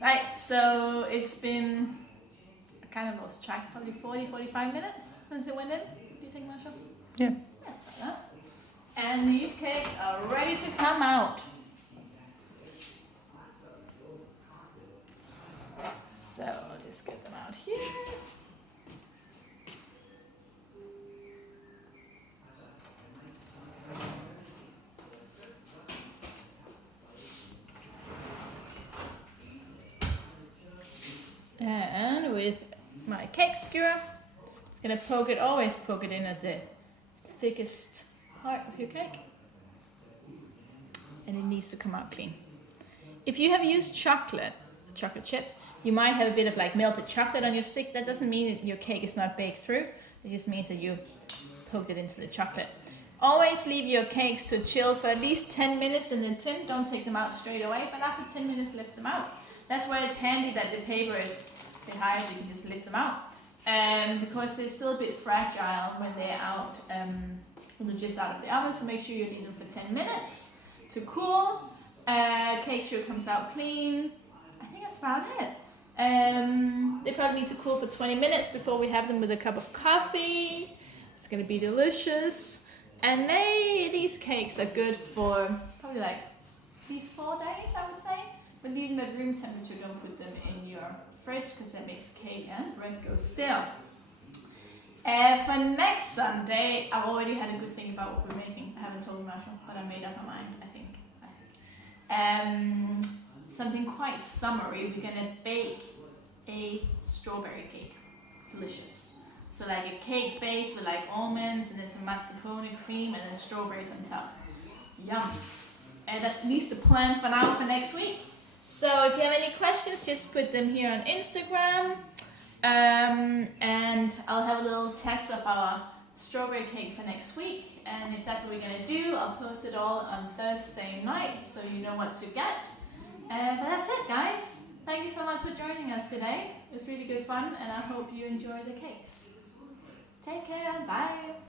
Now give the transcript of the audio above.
Right, so it's been, I kind of lost track, probably 40-45 minutes since it went in. Do you think, Marshall? Yeah. Yeah, like that. And these cakes are ready to come out. So I'll just get them out here. And with my cake skewer, it's gonna always poke it in at the thickest part of your cake. And it needs to come out clean. If you have used chocolate chip, you might have a bit of like melted chocolate on your stick. That doesn't mean that your cake is not baked through. It just means that you poked it into the chocolate. Always leave your cakes to chill for at least 10 minutes in the tin. Don't take them out straight away, but after 10 minutes, lift them out. That's why it's handy that the paper is a bit higher so you can just lift them out. Because they're still a bit fragile when they're out, when they're just out of the oven. So make sure you leave them for 10 minutes to cool. Cake sure comes out clean. I think that's about it. They probably need to cool for 20 minutes before we have them with a cup of coffee. It's gonna be delicious. And these cakes are good for probably like at least 4 days, I would say. But leave them at room temperature, don't put them in your fridge because that makes cake and bread go stale. For next Sunday, I've already had a good think about what we're making. I haven't told Marshall, but I made up my mind, I think. Something quite summery. We're gonna bake a strawberry cake. Delicious. So like a cake base with like almonds and then some mascarpone cream and then strawberries on top. Yum. And that's at least the plan for now for next week. So if you have any questions, just put them here on Instagram. And I'll have a little test of our strawberry cake for next week. And if that's what we're gonna do, I'll post it all on Thursday night so you know what to get. But that's it, guys. Thank you so much for joining us today. It was really good fun and I hope you enjoy the cakes. Take care, bye.